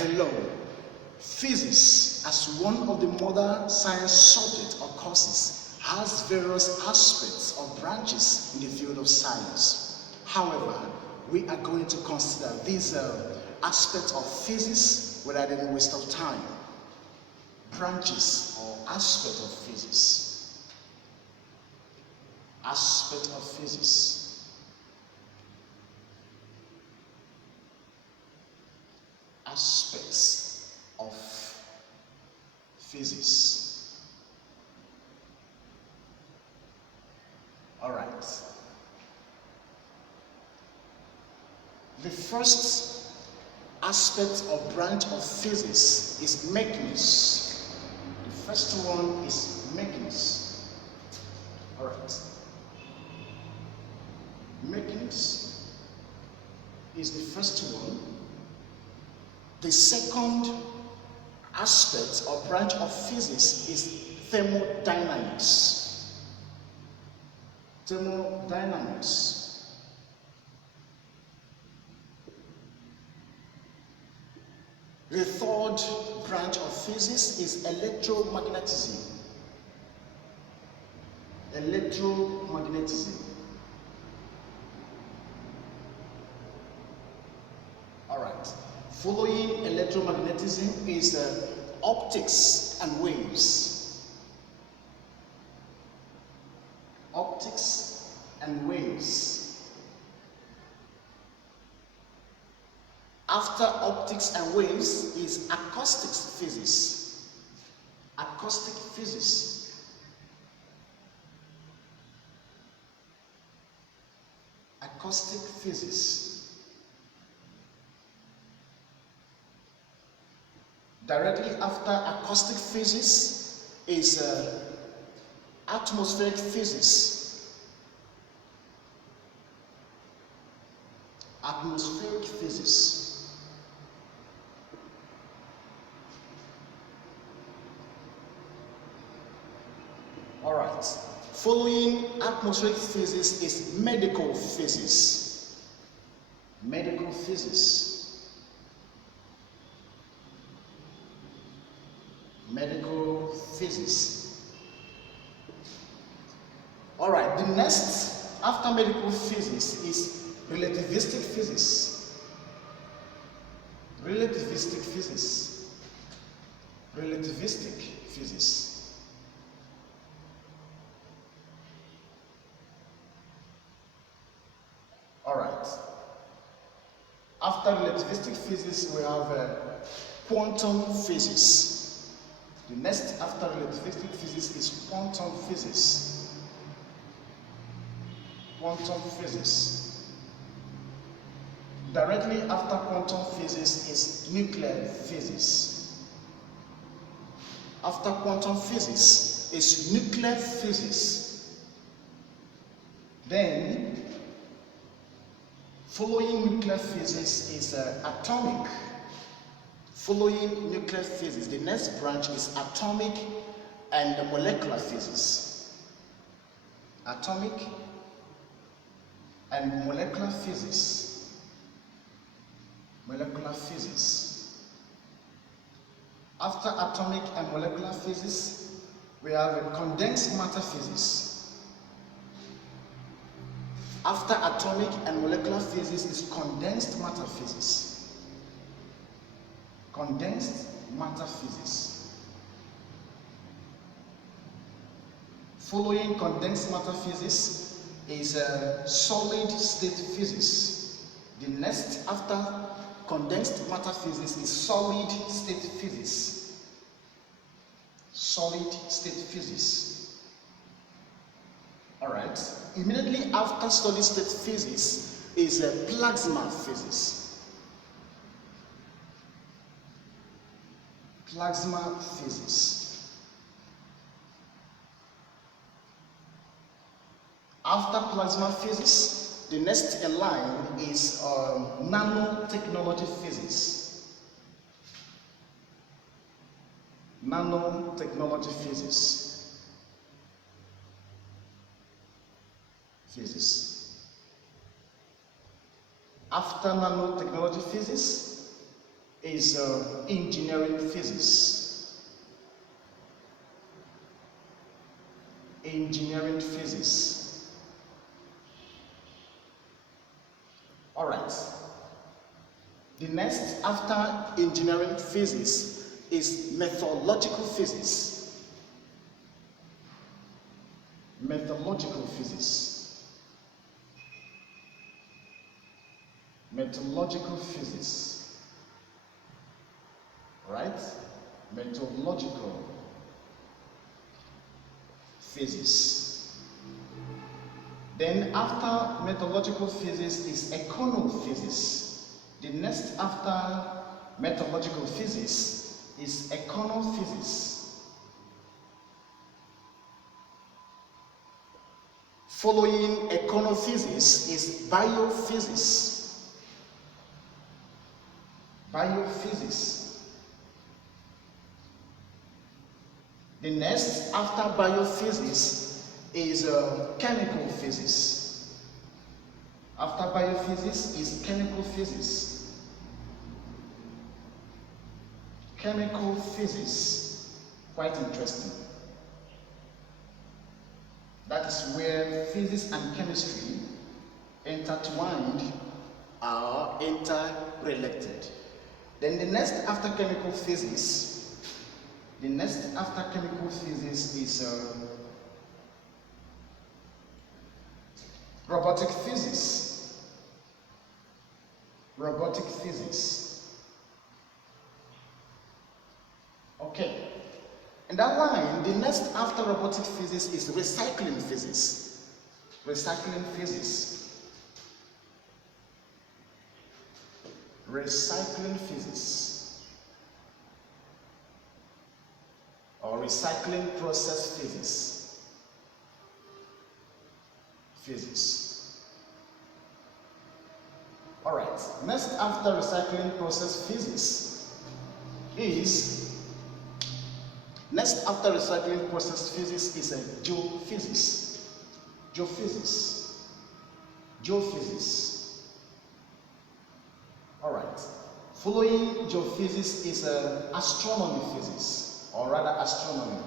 Hello. Physics, as one of the modern science subjects or courses, has various aspects or branches in the field of science. However, we are going to consider these aspects of physics without any waste of time. Branches or aspects of physics. Aspect of physics. Aspects of physics. All right. The first aspect or branch of physics is mechanics. The first one is mechanics. All right. Mechanics is the first one. The second aspect or branch of physics is thermodynamics. Thermodynamics. The third branch of physics is electromagnetism. Electromagnetism. All right. Following electromagnetism is optics and waves. Optics and waves. After optics and waves is acoustic physics. Acoustic physics. Acoustic physics. Directly after acoustic physics is atmospheric physics. Atmospheric physics. All right. Following atmospheric physics is medical physics. Medical physics. Medical physics. All right, the next after medical physics is relativistic physics. Relativistic physics. Relativistic physics. All right. After relativistic physics, we have quantum physics. The next after relativistic physics is quantum physics. Quantum physics. Directly after quantum physics is nuclear physics. After quantum physics is nuclear physics. Then, following nuclear physics is atomic. Following nuclear physics, the next branch is atomic and molecular physics. Atomic and molecular physics. Molecular physics. After atomic and molecular physics, we have a condensed matter physics. After atomic and molecular physics is condensed matter physics. Condensed matter physics. Following condensed matter physics is solid state physics. The next after condensed matter physics is solid state physics. Solid state physics. All right. Immediately after solid state physics is plasma physics. Plasma physics. After plasma physics, the next in line is nanotechnology physics. Nanotechnology physics. After nanotechnology physics is engineering physics. Engineering physics. All right. The next after engineering physics is methodological physics. Methodological physics. Methodological physics. Right? Methodological physics. Then after methodological physics is econophysics. The next after methodological physics is econophysics. Following econophysics is biophysics. Biophysics. The next after biophysics is chemical physics. After biophysics is chemical physics. Chemical physics, quite interesting. That is where physics and chemistry intertwined are interrelated. Then the next after chemical physics, is robotic physics. Robotic physics. Okay. In that line, the next after robotic physics is recycling physics. Recycling physics. Recycling physics. Or recycling process physics. Physics. Alright, next after recycling process physics is geophysics. Geophysics. Alright. Following geophysics is astronomy physics, or rather astronomy.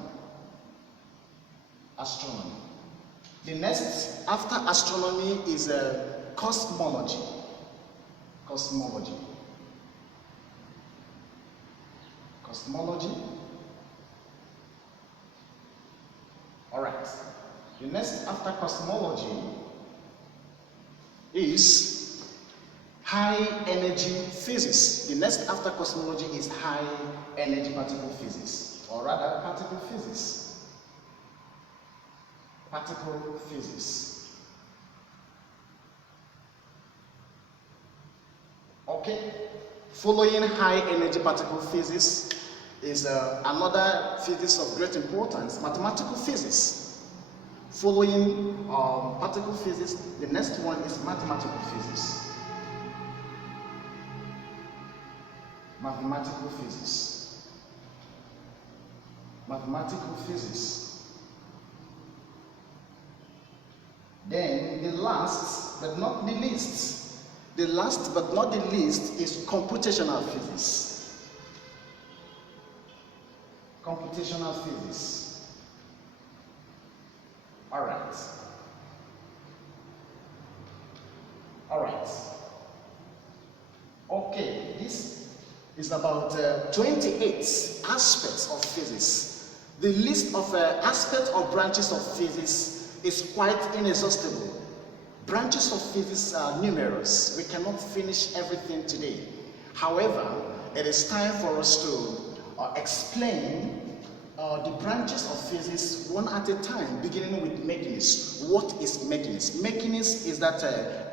The next after astronomy is cosmology. Cosmology. Alright. The next after cosmology is high energy physics. The next after cosmology is high energy particle physics, or rather particle physics. Particle physics. Okay. Following high energy particle physics is another physics of great importance, mathematical physics. Following particle physics, the next one is mathematical physics. Mathematical physics. Mathematical physics. Then the last but not the least is computational physics. Computational physics. Alright. Okay, this is about 28 aspects of physics. The list of aspects or branches of physics is quite inexhaustible. Branches of physics are numerous. We cannot finish everything today. However, it is time for us to explain the branches of physics one at a time, beginning with mechanism. What is mechanism? Mechanism is that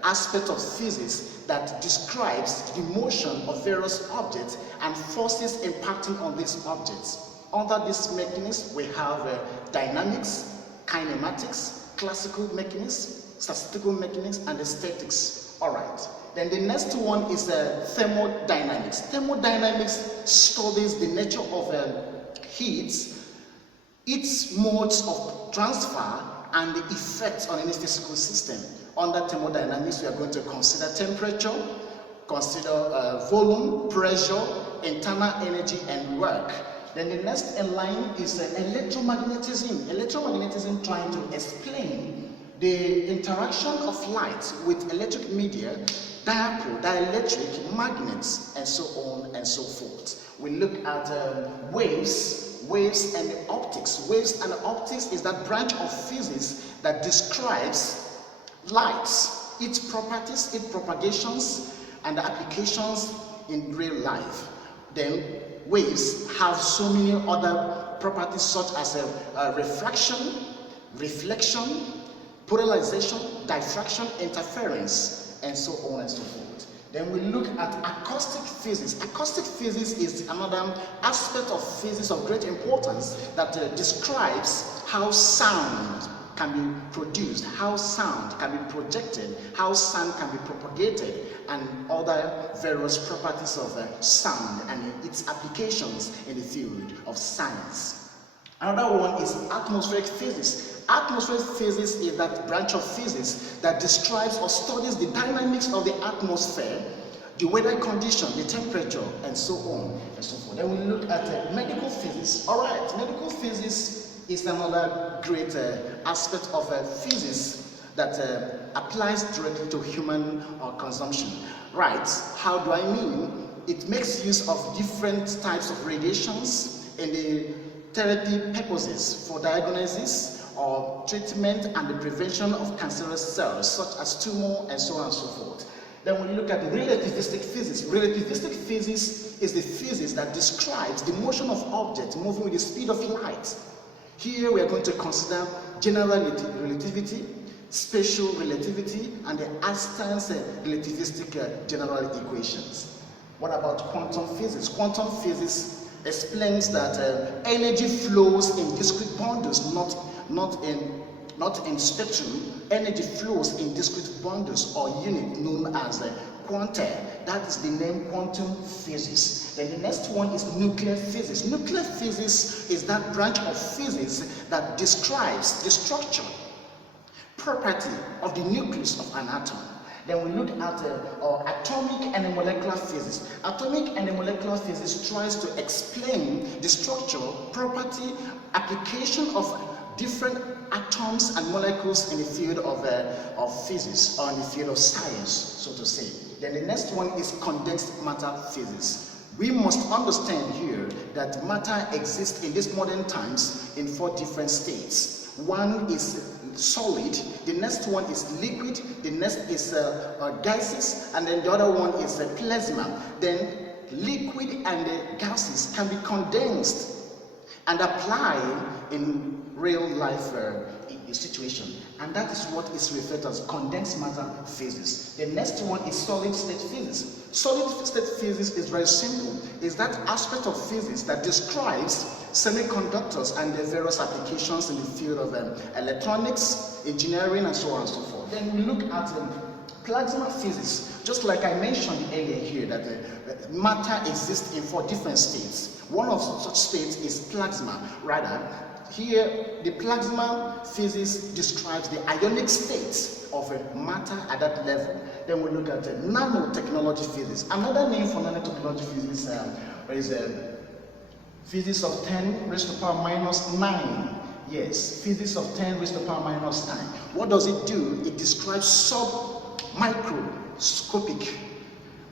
aspect of physics that describes the motion of various objects and forces impacting on these objects. Under this mechanism, we have dynamics, kinematics, classical mechanics, statistical mechanics, and aesthetics. Alright. Then the next one is thermodynamics. Thermodynamics studies the nature of heat, its modes of transfer, and the effects on any physical system. Under thermodynamics, we are going to consider temperature, consider volume, pressure, internal energy and work. Then the next in line is electromagnetism. Electromagnetism trying to explain the interaction of light with electric media, dipole, dielectric, magnets, and so on and so forth. We look at waves and optics. Waves and optics is that branch of physics that describes light, its properties, its propagations, and the applications in real life. Then waves have so many other properties such as refraction, reflection, polarization, diffraction, interference, and so on and so forth. Then we look at acoustic physics. Acoustic physics is another aspect of physics of great importance that describes how sound can be produced, how sound can be projected, how sound can be propagated, and other various properties of sound and its applications in the field of science. Another one is atmospheric physics. Atmospheric physics is that branch of physics that describes or studies the dynamics of the atmosphere, the weather condition, the temperature, and so on and so forth. Then we look at medical physics. All right, medical physics is another great aspect of physics that applies directly to human consumption. Right, how do I mean? It makes use of different types of radiations in the therapy purposes for diagnosis or treatment and the prevention of cancerous cells such as tumor and so on and so forth. Then we look at relativistic physics. Relativistic physics is the physics that describes the motion of objects moving with the speed of light. Here we are going to consider general relativity, spatial relativity, and the Einstein's relativistic general equations. What about quantum physics? Quantum physics explains that energy flows in discrete bundles, not in spectrum. Energy flows in discrete bundles or unit known as quanta. That is the name quantum physics. Then the next one is nuclear physics. Nuclear physics is that branch of physics that describes the structure, property of the nucleus of an atom. Then we look at atomic and molecular physics. Atomic and molecular physics tries to explain the structure, property, application of different atoms and molecules in the field of physics or in the field of science, so to say. Then the next one is condensed matter physics. We must understand here that matter exists in these modern times in 4 different states. One is solid, the next one is liquid, the next is gases, and then the other one is plasma. Then liquid and gases can be condensed and applied in real life situation, and that is what is referred to as condensed matter physics. The next one is solid state physics. Solid state physics is very simple. It's that aspect of physics that describes semiconductors and their various applications in the field of electronics, engineering, and so on and so forth. Then we look at plasma physics. Just like I mentioned earlier here, that matter exists in 4 different states. One of such states is plasma. Rather, here the plasma physics describes the ionic state of matter at that level. Then we look at nanotechnology physics. Another name for nanotechnology physics is physics of 10 raised to the power minus 9. Yes, physics of 10 raised to the power minus 9. What does it do? It describes sub-microscopic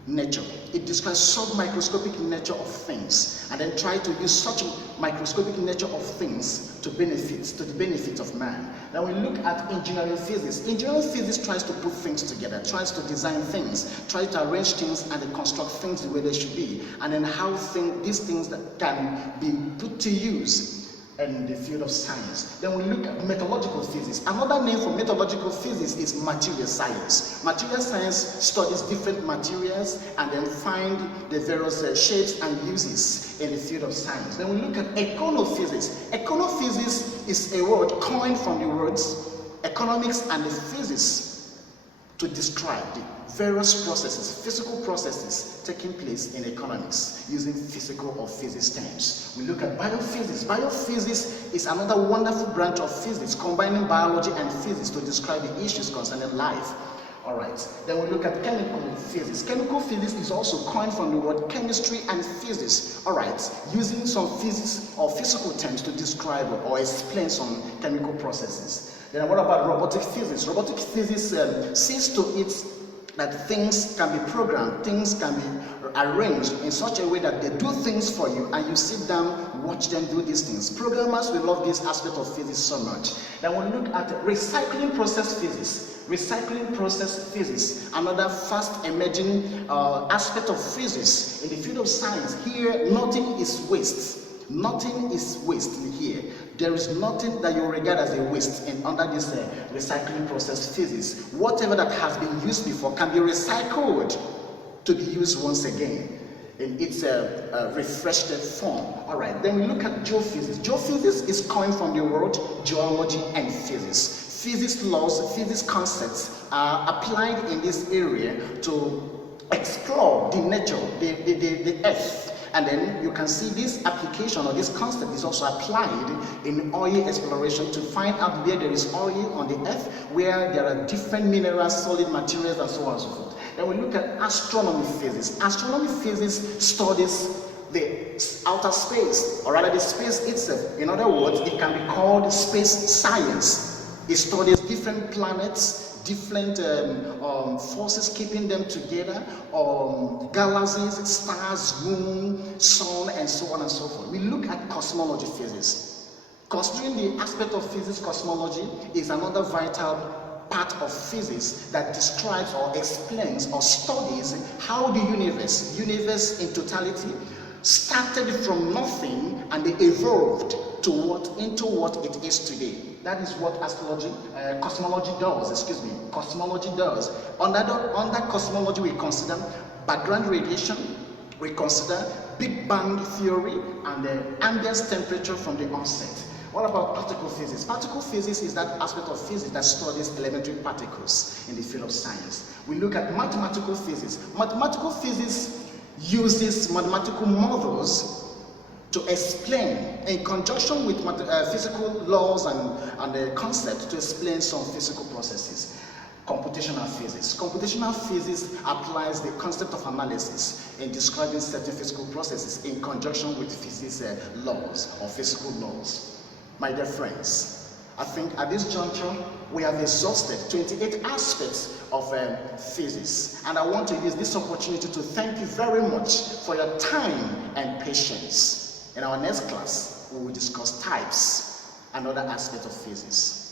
nature. It describes sub-microscopic nature of things, and then try to use such microscopic nature of things to the benefit of man. Now we look at engineering physics. Engineering physics tries to put things together, tries to design things, tries to arrange things and then construct things the way they should be, and then how these things that can be put to use in the field of science. Then we look at metallurgical physics. Another name for metallurgical physics is material science. Material science studies different materials and then find the various shapes and uses in the field of science. Then we look at econophysics. Econophysics is a word coined from the words economics and the physics to describe the various processes, physical processes taking place in economics using physical or physics terms. We look at biophysics. Biophysics is another wonderful branch of physics combining biology and physics to describe the issues concerning life. Alright, then we look at chemical physics. Chemical physics is also coined from the word chemistry and physics. Alright, using some physics or physical terms to describe or explain some chemical processes. Then what about robotic physics? Robotic physics sees to it that things can be programmed, things can be arranged in such a way that they do things for you and you sit down, watch them do these things. Programmers will love this aspect of physics so much. Then we look at recycling process physics. Recycling process physics, another fast emerging aspect of physics. In the field of science, here nothing is waste. Nothing is waste here. There is nothing that you regard as a waste under this recycling process physics. Whatever that has been used before can be recycled to be used once again in its refreshed form. Alright, then we look at geophysics. Geophysics is coined from the word geology and physics. Physics laws, physics concepts are applied in this area to explore the nature, the earth. And then you can see this application or this concept is also applied in oil exploration to find out where there is oil on the earth, where there are different minerals, solid materials, and so on and so forth. Then we look at astronomy physics. Astronomy physics studies the outer space, or rather the space itself. In other words, it can be called space science. It studies different planets, different forces keeping them together, galaxies, stars, moon, sun, and so on and so forth. We look at cosmology physics. Considering the aspect of physics, cosmology is another vital part of physics that describes or explains or studies how the universe in totality, started from nothing and they evolved into what it is today. That is what cosmology does. Cosmology does. Under cosmology, we consider background radiation, we consider Big Bang theory, and the ambient temperature from the onset. What about particle physics? Particle physics is that aspect of physics that studies elementary particles in the field of science. We look at mathematical physics. Mathematical physics uses mathematical models to explain, in conjunction with physical laws and the concepts, to explain some physical processes. Computational physics. Computational physics applies the concept of analysis in describing certain physical processes in conjunction with physics laws or physical laws. My dear friends, I think at this juncture we have exhausted 28 aspects of physics, and I want to use this opportunity to thank you very much for your time and patience. In our next class, we will discuss types and other aspects of physics.